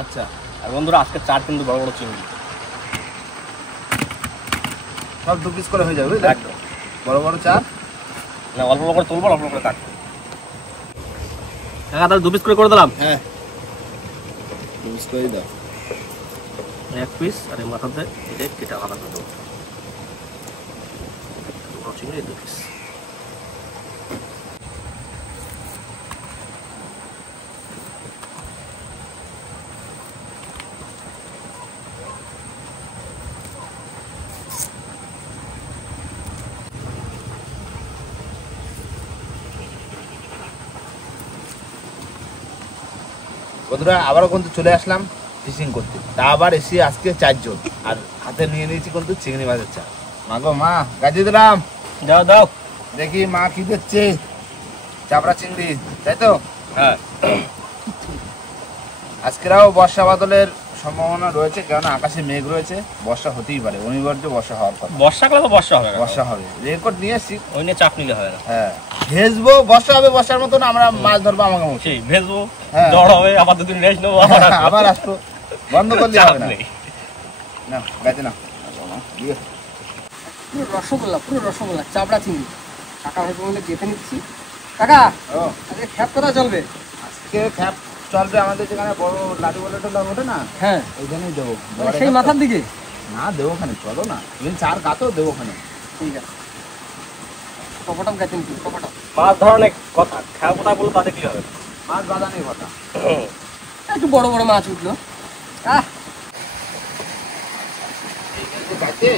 আচ্ছা আর বন্ধুরা আজকে চার কিন্তু বড় বড় চিংড়ি সব 2 পিস করে হয়ে যাবে বুঝলে একদম বড় বড় চার না অল্প অল্প করে তুলবো অল্প করে কাটবো কাকা তাহলে 2 পিস করে দিলাম হ্যাঁ 2 পিস করে দাও এক পিস আর এই মাথাতে এটা কেটে আলাদা করে দেবো বড় চিংড়ি 2 পিস বন্ধুরা আবারও কিন্তু চলে আসলাম ফিশিং করতে তা আবার এসে আজকে 4 জন আর হাতে নিয়ে নিয়েছি কিন্তু চিংড়ি মাছের চা মাগো মা গাজি দিলাম দাও দাও দেখি মা কি দিচ্ছে চাপড়া চিংড়ি তাই তো হ্যাঁ আজকেও বর্ষা বাদলের সম্ভাবনা রয়েছে কারণ আকাশে মেঘ রয়েছে বর্ষা হতেই পারে অনিবার্য বর্ষা হওয়ার কথা বর্ষাকালে তো বর্ষা হবে রেকর্ড নিয়ে আসি ওই নিয়ে চাপ নিলে হয় না হ্যাঁ ভেজবো বর্ষা হবে বর্ষার মতন আমরা মাছ ধরবো আমাকে সেই ভেজবো ঝড় হবে আবার 2 দিন রেস্ট নেবো আবার আসবো বন্ধ করলে হবে না গাইতে না পুরো রসগোল্লা চাপড়া চিংড়ি কাকা ভাই বলে গেতে নিচ্ছি কাকা আরে খ্যাপ কোথা চলবে আজকে খ্যাপ চলবে আমাদের যেখানে বড় লাডু বলে ওঠে না হ্যাঁ ওইখানেই দেবো সেই মাথার দিকে না দেবো ওখানে চলো না তুমি চার কাতো দেবো ওখানে ঠিক আছে কপটম গাইতে নিচ্ছি কপটম মাছ ধরনের কথা খ্যাপ কোথায় বলো তাতে কি হবে মাছ বাঁধানোর কথা একটু বড় বড় মাছ উঠলো গাছে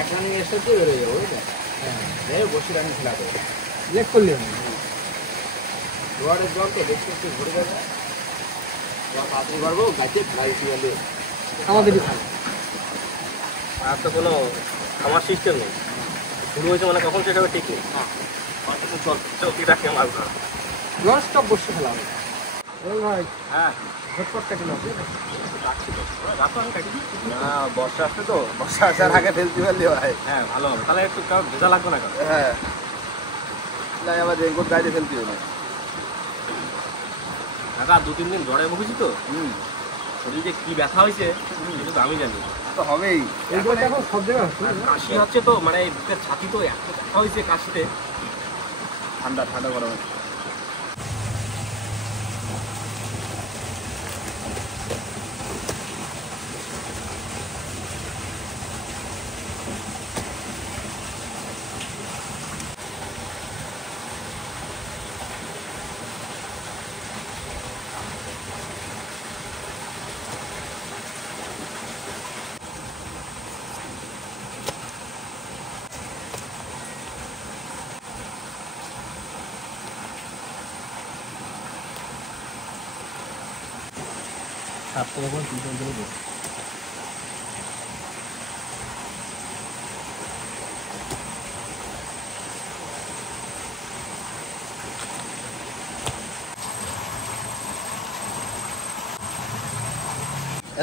এখানে এসে কি বেরো যাবো হ্যাঁ বসে রাখি খেলা করে লেক করলে জোয়ারের জল তো দেখতে একটু ঘুরে যাবে তাড়াতাড়ি পারবো গাছে ফ্লাই দিয়ে আমাদের আর তো কোনো আমার সিস্টেম নেই শুরু হয়েছে মানে কখন সেটা ঠিক নেই চল চৌকি রাখে মাছ ধরা নন স্টপ বসে খেলা হবে ভাই হ্যাঁ ঝটপট কেটে নাও বর্ষা আসছে তো বর্ষা আসার আগে ফেলতে পারলে ভাই হ্যাঁ ভালো হবে তাহলে একটু ভেজা লাগবে না কেন হ্যাঁ না আবার রেনকোট গাড়িতে ফেলতে হবে কাকা 2-3 দিন জ্বরে ভুগেছি তো শরীরে কি ব্যথা হয়েছে কিন্তু আমি জানি তো হবেই এখন সব জায়গায় কাশি হচ্ছে তো মানে বুকের ছাতি তো এত ব্যথা হয়েছে কাশিতে ঠান্ডা ঠান্ডা গরম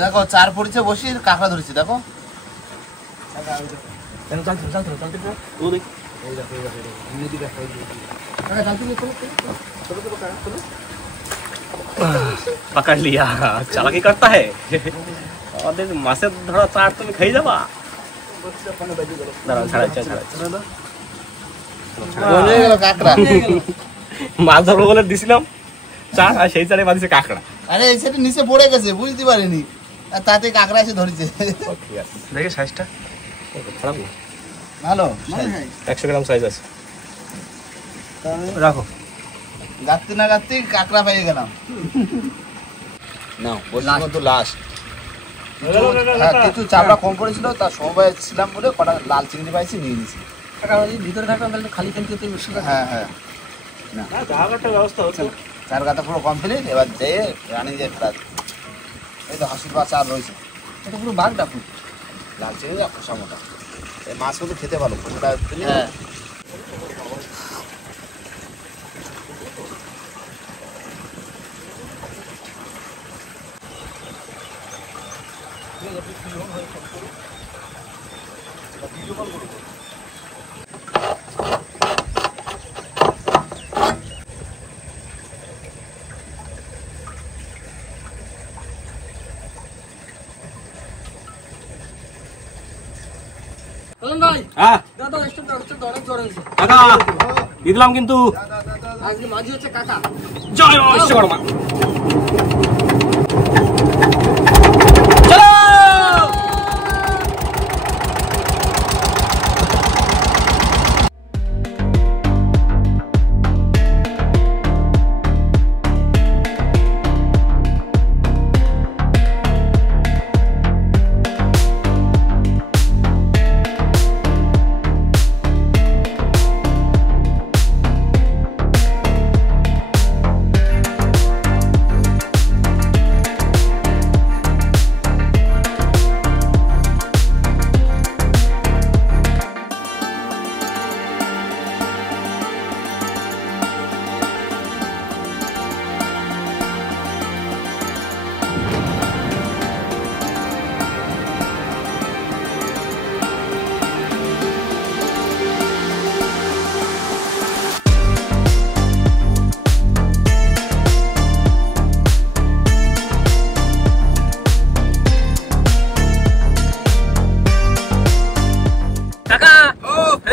দেখো চার পড়েছে বসি কাঁকড়া ধরেছি দেখো पकड़ लिया चालाकी करता है মাছের ধরা চার তুমি খেয়ে যাবা মাছ ধরবো বলে দিছিলাম চার আর সেই চারে বাঁধিছে কাঁকড়া আরে এই সেটা নিচে পড়ে গেছে বুঝতে পারিনি আর তাতে কাঁকড়া এসে ধরেছে দেখে সাইজটা খারাপ না ভালো 100 গ্রাম সাইজ আছে রাখো গাঁততে না গাঁততে কাঁকড়া পেয়ে গেলাম নাও বললাম তো লাস্ট কিছু চাপড়া কম পড়েছিল তার সময় ছিলাম বলে কটা লাল চিংড়ি পাইছি নিয়ে নিয়েছি ভিতরে থাকতাম তাহলে খালি ফেলতে হতো বেশি হ্যাঁ হ্যাঁ না জায়গাটার ব্যবস্থা হচ্ছে চার গাঁথা পুরো কমপ্লিট এবার যেয়ে রানি যে ফেলা এই তো হাসির পা চার রয়েছে এটা পুরো বাঘ ডাকুন লাল চিংড়ি খোসা মোটা এই মাছ কিন্তু খেতে ভালো খোসাটা হ্যাঁ হ্যাঁ দাদা স্টপ দাও অনেক জ্বর হয়েছে কাকা দিলাম কিন্তু আজকে মাঝি হচ্ছে কাকা জয় বিশ্বকর্মা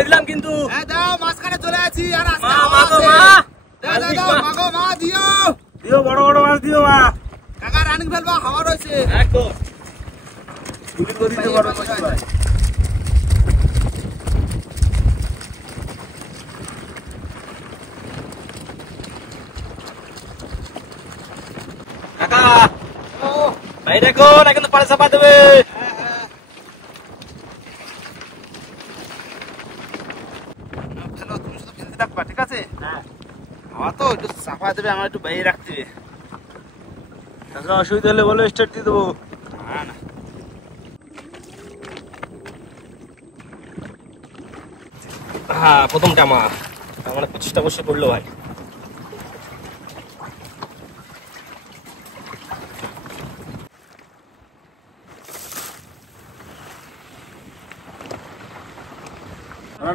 দিলাম কিন্তু দাও মাছখানে চলে আছি আর মা দিও দিও বড় বড় মাছ দিও মা কাকা রানিং ফেলবা হাওয়া রয়েছে একদম গুলি করে দিতে পারো ভাই কাকা ও ভাই দেখো না কিন্তু পারে চাপা দেবে তুমি শুধু ফেলতে থাকবা ঠিক আছে হ্যাঁ হাওয়া তো একটু চাপা দেবে আমার একটু বাইরে রাখতে হবে কাকা অসুবিধা হলে বলো স্টার্ট দিয়ে দেবো না হ্যাঁ প্রথমটা আমার 25টা বসে পড়লো ভাই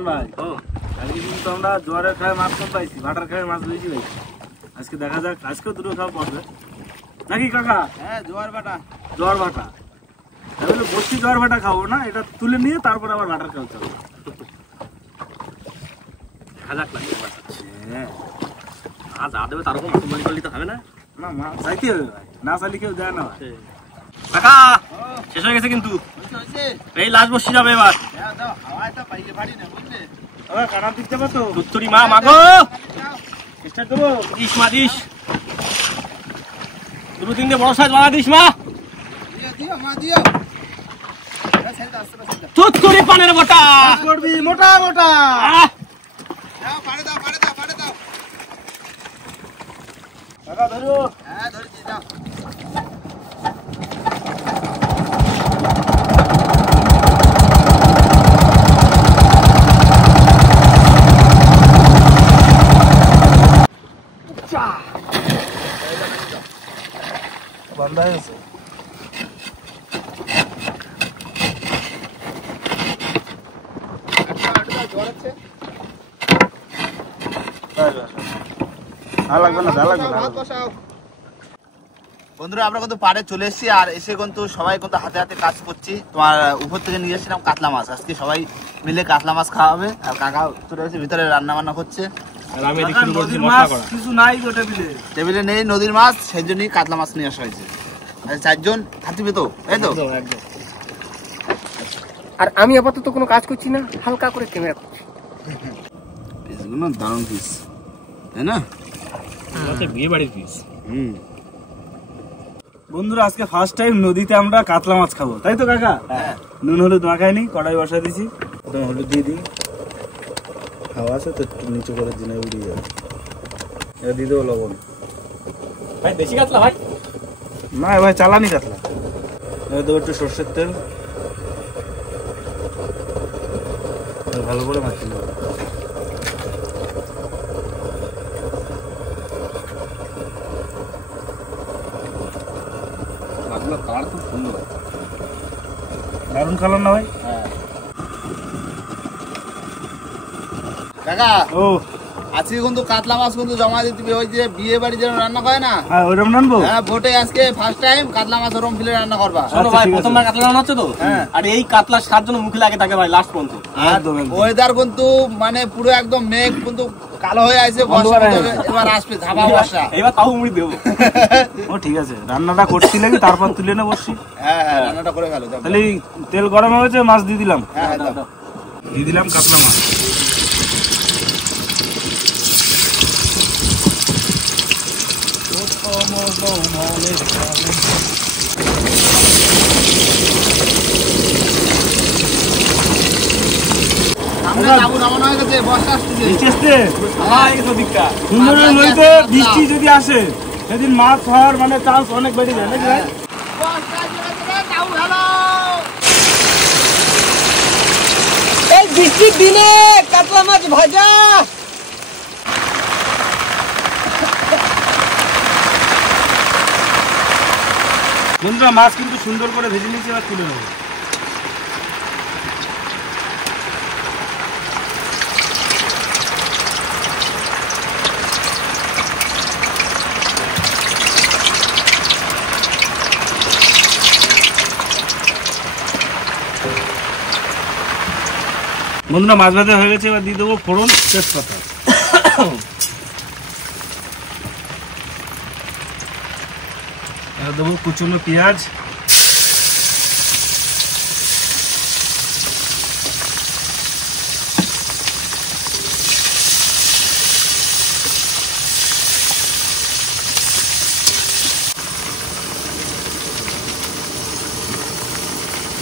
ভাই আজকে কিন্তু আমরা জোয়ারের খায় মাছ কম পাইছি ভাটার খায় মাছ বেশি পাইছি আজকে দেখা যাক আজকেও দুটো খাওয়া পড়বে নাকি কাকা হ্যাঁ জোয়ার বাটা জোয়ার ভাটা তাহলে বসি জোয়ার ভাটা খাবো না এটা তুলে নিয়ে তারপর আবার ভাটার খাওয়া চলবে দেখা যাক লাগে হ্যাঁ আজ যা দেবে তার উপর মাছ মারি করলে তো হবে না না মাছ চাইতে হবে ভাই না চাইলে কেউ দেয় না কাকা শেষ হয়ে গেছে কিন্তু এই লাস্ট বসি যাবে এবার দাও হাওয়ায় তো বাইরে ভারী না বুঝলে কানা দিতে পারতো তুত্তরি মা মাগো চেষ্টা করবো দিস মা দিস দুটো তিনটে বড় সাইজ বানা দিস মা দিও মা দিও তুত্তরি পানের মোটা করবি মোটা মোটা দাও পাড়ে দাও কাকা ধরো হ্যাঁ ধরেছি দাও বান্ধা হয়েছে বন্ধুরা আমরা কিন্তু পাড়ে চলে এসেছি আর এসে কিন্তু সবাই কিন্তু হাতে হাতে কাজ করছি তোমার উপর থেকে নিয়ে এসেছিলাম কাতলা মাছ আজকে সবাই মিলে কাতলা মাছ খাওয়া হবে আর কাকা চলে এসে ভিতরে রান্না বান্না করছে কিছু নাই তো টেবিলে নেই নদীর মাছ সেই জন্যই কাতলা মাছ নিয়ে আসা হয়েছে চারজন থাকবে তো তাই তো আর আমি আপাতত কোনো কাজ করছি না হালকা করে ক্যামেরা করছি পিসগুলো দারুণ পিস তাই না বিয়ে বাড়ির পিস বন্ধুরা আজকে ফার্স্ট টাইম নদীতে আমরা কাতলা মাছ খাবো তাই তো কাকা নুন হলুদ মাখাইনি কড়াই বসা দিছি হলুদ দিয়ে দিই হাওয়া আছে তো একটু নিচু করে দিনে উড়িয়ে যাবে এটা দিয়ে দেবো লবণ ভাই বেশি কাতলা ভাই না ভাই চালানি কাতলা এবার দেবো একটু সর্ষের তেল ভালো করে মাখিয়ে নেবো কালার খুব সুন্দর দারুণ কালার না ভাই কাকা ও আজকে কিন্তু কাতলা মাছ কিন্তু জমা দিতে হবে, ওই যে বিয়ে বাড়ি যেন রান্না করে না, হ্যাঁ ওইরকম রানবো। হ্যাঁ ভোটে আজকে ফার্স্ট টাইম কাতলা মাছ ওরম ফিলে রান্না করবা। শোনো ভাই, প্রথমবার কাতলা রান্না হচ্ছে তো, আর এই কাতলার স্বাদ জন্য মুখে লাগে থাকে ভাই লাস্ট পর্যন্ত। ওয়েদার কিন্তু মানে পুরো একদম মেঘ কিন্তু কালো হয়ে আছে, এবার আসবে ধাবা বর্ষা, এবার তাও মুড়ি দেবো। ও ঠিক আছে, রান্নাটা করছি লাগি তারপর তুলে না বসছি। হ্যাঁ হ্যাঁ রান্নাটা করে ফেলো। তাহলে তেল গরম হয়েছে, মাছ দিয়ে দিলাম। হ্যাঁ দিয়ে দিলাম কাতলা মাছ। সুন্দরের নদীতে বৃষ্টি যদি আসে সেদিন মাছ হওয়ার মানে চান্স অনেক বেড়ে যায় নাকি ভাই? এই বৃষ্টির দিনে কাতলা মাছ ভাজা। বন্ধুরা মাছ কিন্তু সুন্দর করে ভেজে নিয়েছি, এবার তুলে নেবো। বন্ধুরা মাছ ভাজা হয়ে গেছে, এবার দিয়ে দেবো ফোড়ন, তেজপাতা। এবার দেবো কুচনো পেঁয়াজ,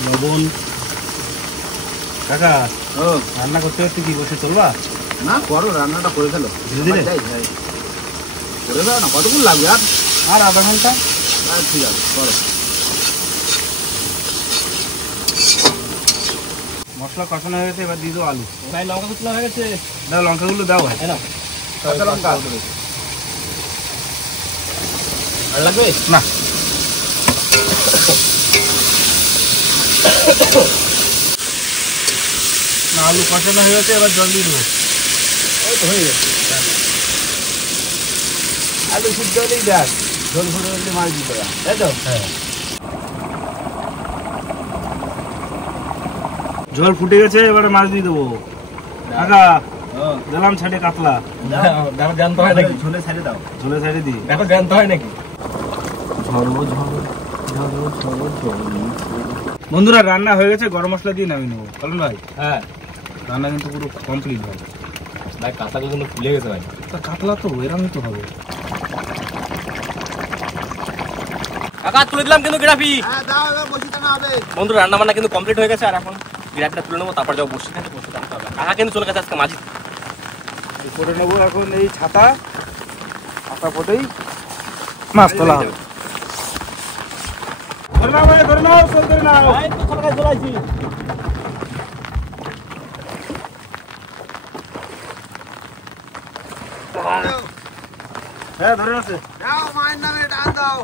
লবণ। কাকা রান্না করতে করতে কি বসে চলবা? না করো, রান্নাটা করে ফেলো ধীরে ধীরে করে ফেলো না। কতক্ষণ লাগবে? আর আধা ঘন্টা। ঠিক আছে করো। মশলা কষানো হয়ে গেছে, এবার দিয়ে দেবো আলু। ভাই লঙ্কা কুচনো হয়ে গেছে, দাও লঙ্কাগুলো দাও ভাই। কাঁচা লঙ্কা আর লাগবে না। আলু কষানো হয়ে গেছে, এবার জল দিয়ে দেবো। ওই তো হয়ে গেছে। আলু সিদ্ধ হলেই দেখ, ঝোল ফুটে হলে মাছ দিতে হবে, তাই তো? হ্যাঁ ঝোল ফুটে গেছে, এবারে মাছ দিয়ে দেবো। কাকা দিলাম ছাড়ে কাতলা। জানতে হয় নাকি? ঝোলে ছেড়ে দাও। ঝোলে ছাড়ে দিই। দেখো জানতে হয় নাকি? বন্ধুরা রান্না হয়ে গেছে, গরম মশলা দিয়ে নামিয়ে নেবো। বলুন ভাই। হ্যাঁ রান্না কিন্তু পুরো কমপ্লিট ভাই। ভাই কাঁচাগুলো কিন্তু ফুলে গেছে ভাই। তা কাতলা তো এরকমই তো হবে। কাকা তুলে দিলাম কিন্তু গ্রাফি। হ্যাঁ দাও, এবার বসিতে না হবে। বন্ধু রান্না বান্না কিন্তু কমপ্লিট হয়ে গেছে, আর এখন গ্রাফিটা তুলে নেবো, তারপর যাবো বসে থাকতে বসে থাকতে হবে। কাকা কিন্তু চলে গেছে আজকে মাঝি। করে নেবো এখন এই ছাতা পটেই মাছ তোলা হবে। ধরে নাও ভাই, ধরে নাও, চল ধরে নাও। ভাই তো সরকার চলাইছি। হ্যাঁ ধরে আছে। দাও মায়ের নামে টান দাও।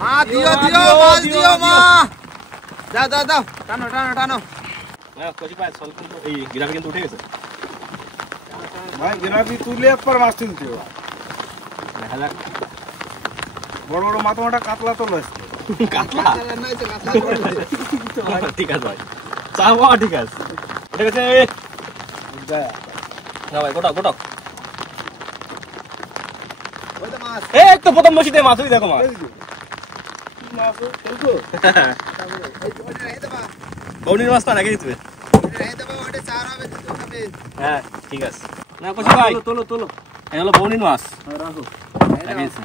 মা দিও দিও, মাছ দিও মা। দাও দাও দাও, টানো টানো টানো। হ্যাঁ কচি ভাই সল কিন্তু এই গ্রাফি কিন্তু উঠে গেছে। ভাই গ্রাফি তুলে একবার মাছ তুলতে হবে। দেখা যাক। বড় বড় মাথা মাথা কাতলা তো লয়েছে। কাতলা রান্না হয়েছে, কাতলা করবে। ঠিক আছে ভাই, চাও ঠিক আছে। উঠে গেছে না ভাই, গোটা গোটা। ওই তো মাছ। এই তো প্রথম বসিতে মাছ, ওই দেখো মাছ। ওইটা রেখে দেবা, বৌনির মাছ তো রেখে দিতে। ওইটা রেখে দেবা, ওইটা চার হবে, দুটো হবে। হ্যাঁ ঠিক আছে। না কচি ভাই তোলো তোলো। এই হলো বৌনির মাছ। রাখো। রেখেছে।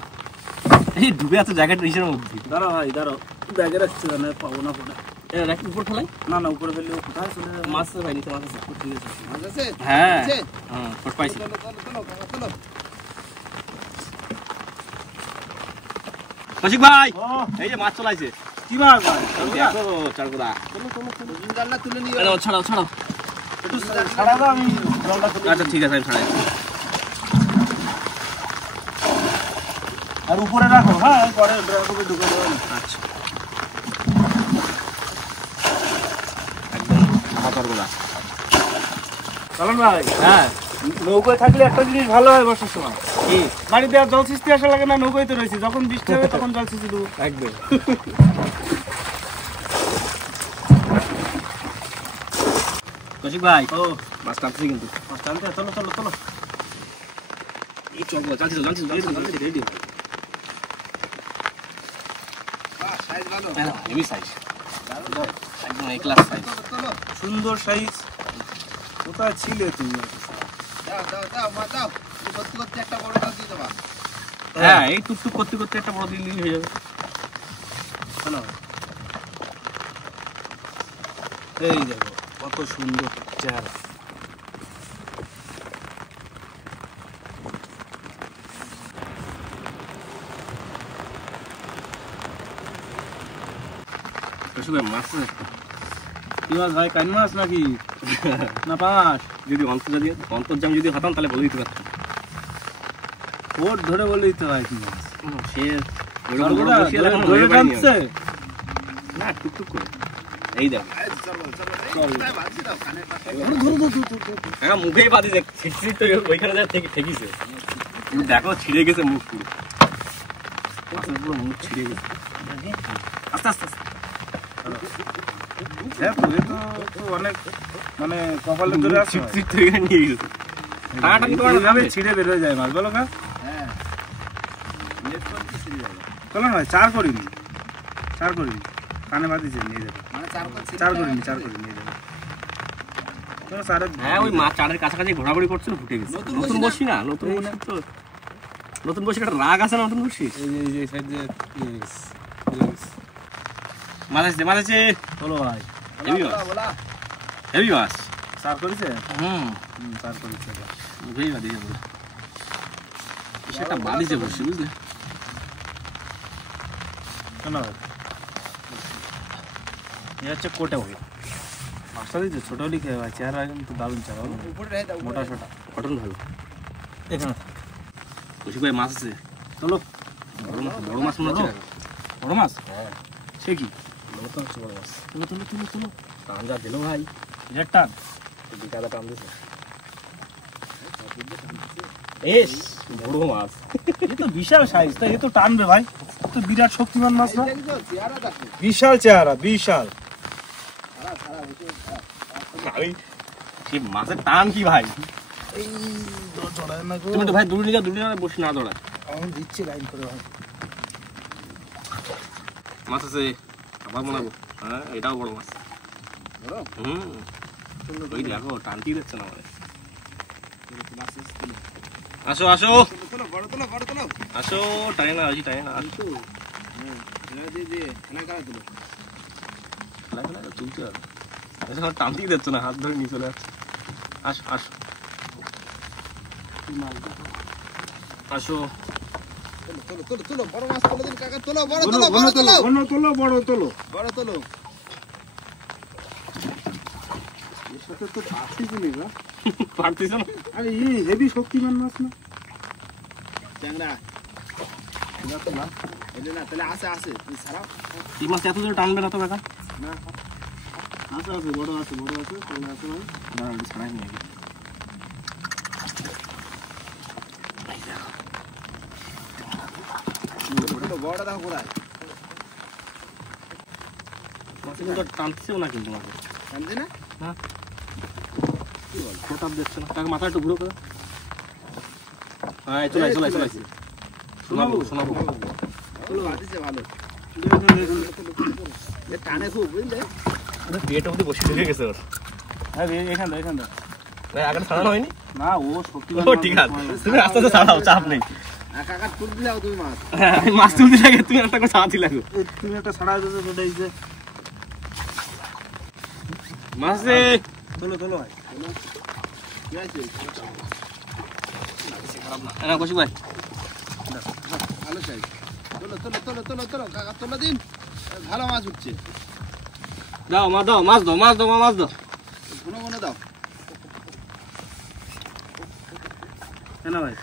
এই ডুবে আছে জ্যাকেট ইসের মধ্যে। দাঁড়াও ভাই দাঁড়াও, ব্যাগে রাখছি না, পাবো না পরে। এটা রাখি উপর ফেলাই। না না উপরে ফেললে কোথায় চলে যাবে? মাছ তো ভাই নিচে মাছ আছে। ঠিক আছে। মাছ আছে? হ্যাঁ আছে? হ্যাঁ ফট পাইছি। চলো চলো চলো কাকা, চলো। কৌশিক ভাই ও এই যে মাছ চলাইছে। কি মাছ ভাই? দেখো চারগুলা। রসুন জালনা তুলে নিও। এই নাও, ছাড়াও ছাড়াও। একটু ছাড়া দাও, আমি জলটা তুলে আচ্ছা ঠিক আছে, আমি ছাড়াই। আর উপরে রাখো। হ্যাঁ পরে ড্রাগবে ঢুকে দেবো। আচ্ছা একদম ভাতরগুলা। চলুন ভাই, হ্যাঁ নৌকোয় থাকলে একটা জিনিস ভালো হয় বর্ষার সময়, কি বাড়িতে আর জল সৃষ্টি আসা লাগে না, নৌকোয় তো রয়েছে, যখন বৃষ্টি হবে তখন জল সৃষ্টি দেবো। একদম। কৌশিক ভাই, ও মাছ টানছি কিন্তু। মাছ টানতে, চলো চলো চলো। এই চল জানছি রেডি। সাইজ ভালো, হেভি সাইজ, একদম এ ক্লাস সাইজ। সুন্দর সাইজ। কোথায় ছিলে তুমি? দাও দাও দাও মা দাও, করতে করতে একটা বড় মাছ দিয়ে দেবা। হ্যাঁ, এই টুকটুক করতে করতে একটা বড় দিন হয়ে যাবে। শোনো, এই দেখো কত সুন্দর চেহারা। কৌশিক ভাই, মাছ আছে? কি মাছ ভাই, কান মাছ নাকি না পাঁচ? যদি অন্তর্জাম যদি হতাম তাহলে বলে দিতে পারতাম। ওর ধরে বলে দিতে হয় কি মাছ? সে ধরে টানছে? না, টুকটুক করে। এই দেখো, মুখেই বাদি দেখ, ছিটছিট ওইখানে যা ঠেকিছে। তুমি দেখো, ছিঁড়ে গেছে মুখ পুরো, মাছের পুরো মুখ ছিঁড়ে গেছে। আস্তে আস্তে আস্তে। হ্যাঁ তো এ তো অনেক মানে কপালে ধরে আছে। ছিটছিট তো এখানে নিয়ে গেছে। টানাটানি করে এইভাবে ছিঁড়ে বেরোয় যায় মাছ, বলো কা? হ্যাঁ চলো না, চার করিনি কানে বাঁধিছে, নিয়ে যাবে। মানে চার করিনি নিয়ে যাবে। চলো চারের। হ্যাঁ, ওই মাছ চারের কাছাকাছি ঘোরাঘুরি করছিল, ফুটে গেছে। নতুন বসি না, নতুন বসি তো, নতুন বসি একটা রাগ আছে না, নতুন বসি। এই যে সাইড যে মাছ আছে। চলো ভাই, হেভি মাছ। চার করেছে। হুম, চার করেছে। মুখেই বাদিছে পুরো, সেটা বাদিছে বসি, বুঝলে? শোনো ভাই, এ হচ্ছে কোটে ভাই মাছটা দিচ্ছে, ছোট হলি খেয়ে ভাই, চেহারা কিন্তু দারুণ চেহারা, মোটা ছোটা। কটন ভালো। এখানে কৌশিক ভাই, মাছ আছে। চলো। বড় মাছ মনে হচ্ছে। বড় মাছ? হ্যাঁ, সে কি? বড় মাছ। তুলো। টান যা দিল ভাই, রেড টান। বিকালে টান দিছে। এস, বড় মাছ। এ তো বিশাল সাইজ, তাই এ তো টানবে ভাই, তো বিরাট শক্তিমান মাছ না? বিশাল চেহারা, বিশাল। ভাই, কি মাছের টান কি ভাই! তুমি তো ভাই দূরে নিয়ে বসে না দৌড়ায়। আমি দিচ্ছি লাইন করে ভাই। মাছ আছে, আবার বানাবো। হ্যাঁ, এটাও বড় মাছ। হুম, ওই দেখো, টানতেই দিচ্ছে না আমাদের। আসো আসো আসো, টানে না তুলতে হবে, টানতেই দিচ্ছে না, হাত ধরে নিয়ে চলে যাচ্ছে। আসো আসো আসো। বড় মাছ তোলো দিন কাকা, তোলো বড় তোলো, বড় তোলো। এর সাথে তো পাচ্ছিস না, পারতিস না? আরে ই হেভি শক্তিমান মাছ না? ট্যাংরা না, তাহলে আছে তুই ছাড়াও। এই মাছ এত জোরে টানবে না তো কাকা? না আছে, বড় আছে, তাহলে আছে ভাই। না, একটু ছাড়াই নিয়ে গেছি। বড় দেখো কোথায় মাছ কিন্তু টানতেছেও না, কিন্তু মাছ জানছি না। খোটাপ দেখছে না কাকা, মাথা একটু ঘুরো করে। হ্যাঁ, চলে শোনাবো বাদিছে ভালো, টানে খুব, বুঝলে? পেট অবধি বসে ঢুকে গেছে ওর। হ্যাঁ এখান দা ভাই, আগে ছাড়ানো হয়নি? না, ও শক্তিমান। ও ঠিক আছে, তুমি আস্তে আস্তে ছাড়াও, চাপ নেই। কাকা তুল দিলাও তুমি মাছ। হ্যাঁ, আমি মাছ তুলতে লাগে, তুমি একটা করে ছাড়াতে লাগো। তুমি একটা ছাড়া দিতে, সেটাই যে মাছ দে। তোলো ভাই। কি আছে? হ্যাঁ, কৌশিক ভাই, ভালো সাইজ। তোলো কাকা, তোলো দিন, ভালো মাছ উঠছে। দাও মাছ দাও, মাছ দাও। ঘন দাও। কেন ভাই?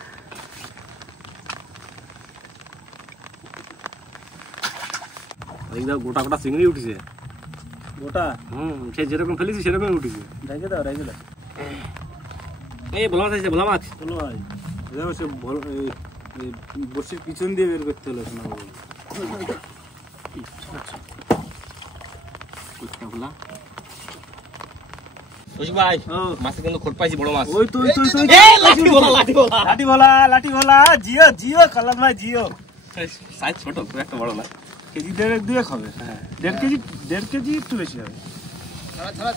গোটা চিংড়ি উঠেছে। গোটা? সে যেরকম ফেলেছি সেরকমই উঠেছে। রেখে দাও। এই ভোলা মাছ আছে, ভোলা মাছ। চলো ভাই, দেখো সে বসির পিছন দিয়ে বের করতে হলো শোনা বাবু। ভোলা ভাই, মাছে কিন্তু খোট পাইছি, বড় মাছ। ওই তো লাঠি ভোলা, লাঠি ভোলা। লাঠি ভোলা, জিও জিও কালাম ভাই, জিও। সাইজ ছোট, খুব একটা বড় না। কেজি 1.5 হবে। হ্যাঁ, 1.5 কেজি একটু বেশি হবে।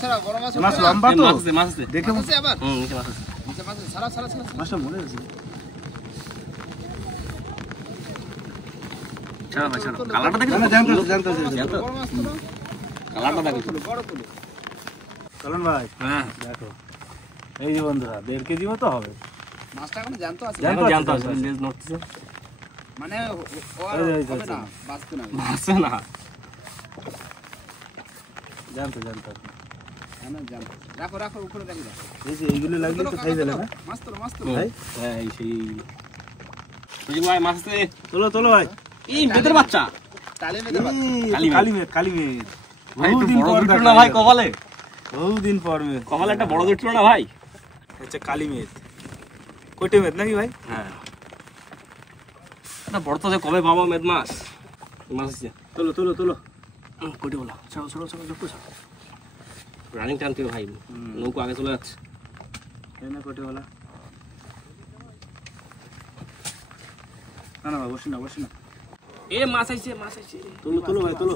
ছাড়া বড় মাছ মাছ লম্বা তো, মাছ আছে দেখে আছে আবার নিচে মাছ আছে। মাছ ছাড়া মাছটা মনে আছে। ছাড়া ভাই, ছাড়া। কালারটা দেখো, না জানতো বড় মাছ তো কালারটা দেখো। বড় তুলো কালাম ভাই, হ্যাঁ, দেখো এই যে বন্ধুরা 1.5 কেজি মতো হবে। মাছটা এখন জানতো আছে জানতো আছে, লেজ নড়তেছে। মানে ও আর হবে না বাঁচতে না মাছে না। জানতো হ্যাঁ না জানতো। রাখো উপরে রাখি দাও। এই যে এইগুলো লাগলে তো খাই ফেলে না মাছ তো ভাই। হ্যাঁ, এই সেই ভাই মাছ আছে। তোলো ভাই। এই বেদের বাচ্চা। তালে মেদে বাচ্চা কালিমের ভাই একটু বড় দুটো না ভাই কপালে। বহুদিন পর কপালে একটা বড় দুটো না ভাই। হচ্ছে কালিমেদ, কোটে মেদ নাকি ভাই? হ্যাঁ, এটা বড় তো যে কবে বাবা মেদ মাছ। মাছ আছে। তোলো কোটি বলা, ছাড়ো যত ছাড়ো। রানিং টানতে ভাই, নৌকো আগে চলে যাচ্ছে। এই না কোটে বলা। না বসি না এ মাছ আইছে। তোলো ভাই, তোলো।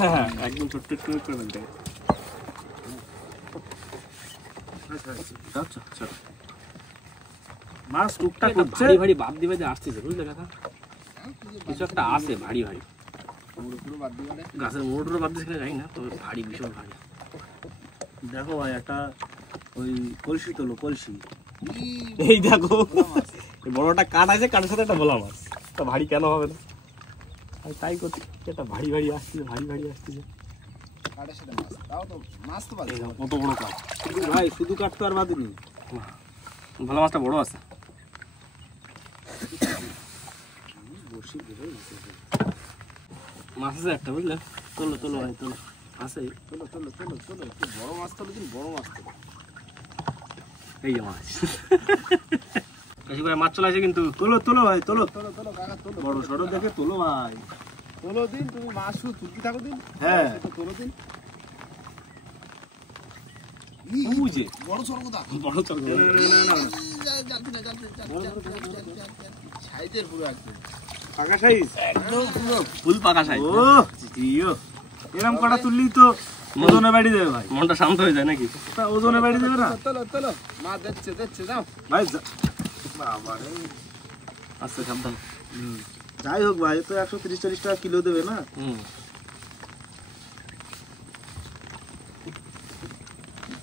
হ্যাঁ, একদম ছোট্ট করে ফেলতে। মাছ টুকটাক করছে। ভারী বাপ দিবে যে আসতেছে, বুঝলে কাকা? কিছু একটা আছে ভারী পুরো বাদ দিয়ে মানে গাছের মোটর বাদ দিচ্ছে জানি না, তবে ভারী, ভীষণ ভারী। দেখো ভাই, একটা ওই কলসি তোলো, কলসি। এই দেখো, বড়টা কাঠ আছে, কাঠের সাথে একটা ভোলা মাছ। তা ভারী কেন হবে না? আমি তাই করছি, এটা ভারী আসতেছে। কাটের সাথে মাছ তাও তো মাছ তো বাদে কত বড় কাঠ ভাই, শুধু কাঠ তো আর বাদিনি। ভোলা মাছটা বড় আছে। মাছ আছে একটা, বুঝলে? তোলো ভাই, তোলো। আছে, চলো বড় মাছ তো এই যে মাছ। বেশি করে মাছ চলে আসে কিন্তু। তোলো ভাই, তোলো। কাকা তোলো বড় সড়ো দেখে তোলো ভাই। তোলো দিন, তুমি মাছ শুধু তুলতে থাকো দিন। হ্যাঁ। তোলো দিন। বুঝে বড় সরগদা বড় চল। সাইজের পুরো একদম পাকা সাইজ, একদম পুরো ফুল পাকা সাইজ। ও জিও, এরকম কটা তুললি তো ওজনে বাড়ি দেবে ভাই। মনটা শান্ত হয়ে যায় নাকি? তা ওজনে বাড়ি দেবে না তোলো মাছ যাচ্ছে যাও ভাই। বাবা রে, আচ্ছা, সাবধান। যাই হোক ভাই, তো 130-40 টাকা কিলো দেবে না।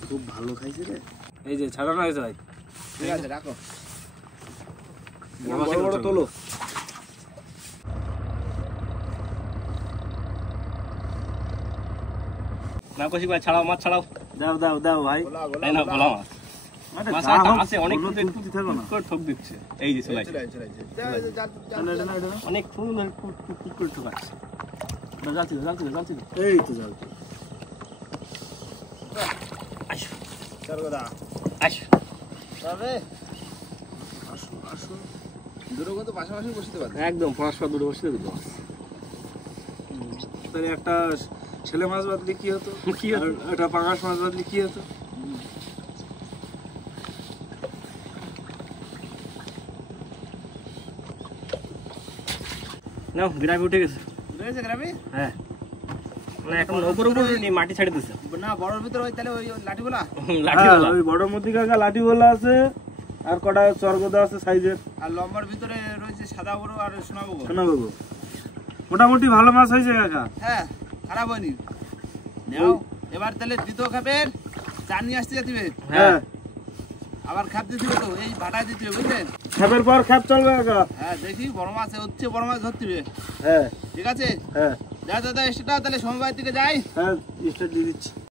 খুব ভালো খাইছে রে। এই যে ছাড়ানো হয়েছে ভাই, ঠিক আছে রাখো বড় তোলো। না কষি ভাই, ছাড়াও মাছ, ছাড়াও। দাও ভাই। তাই না, ভোলা মাছ। মাছ আছে অনেক, থাকো না। ঠক দিচ্ছে। এই যে চলে আসছে। অনেক সুন্দর টুক করে ঠকাচ্ছে। জ্বালছিল। এই তো যাও। আসো, সরগদা আসো। তবে আসো দুটো কিন্তু পাশাপাশি বসতে পারবে একদম পড়াশোনা দূরে বসে দিল। তাহলে একটা ছেলে মাছ বাদলে কি হতো, কি হতো? আর একটা পাঙাশ মাছ বাদলে কি হতো? নাও, গ্রামে উঠে গেছে। রয়েছে গ্রামে হ্যাঁ, মানে এখন উপর মাটি ছাড়ে দিচ্ছে। না বড়র ভিতরে ওই তাহলে ওই লাঠি বলা লাঠি হ্যাঁ, বলা। ওই বড় মতি কাকা লাঠি বলা আছে, আর কটা চরগদা আছে সাইজের। আর লম্বার ভিতরে রয়েছে সাদা বড় আর সোনা বড়। শোনা বাবু, মোটামুটি ভালো মাছ হয়েছে কাকা। হ্যাঁ খারাপ হয়নি। নাও এবার তাহলে দ্বিতীয় খাপের চার নিয়ে আসতে দিবে। হ্যাঁ, আবার খাপ দিতে হবে তো, এই ভাটায় দিতে হবে বুঝলেন। খাপের পর খাপ চলবে কাকা। হ্যাঁ দেখি বড় মাছ হচ্ছে, বড় মাছ ধরতে হবে। হ্যাঁ ঠিক আছে, হ্যাঁ যা সেটা তাহলে সমবায়ের দিকে যাই। হ্যাঁ, স্টার্ট দিয়ে দিচ্ছি।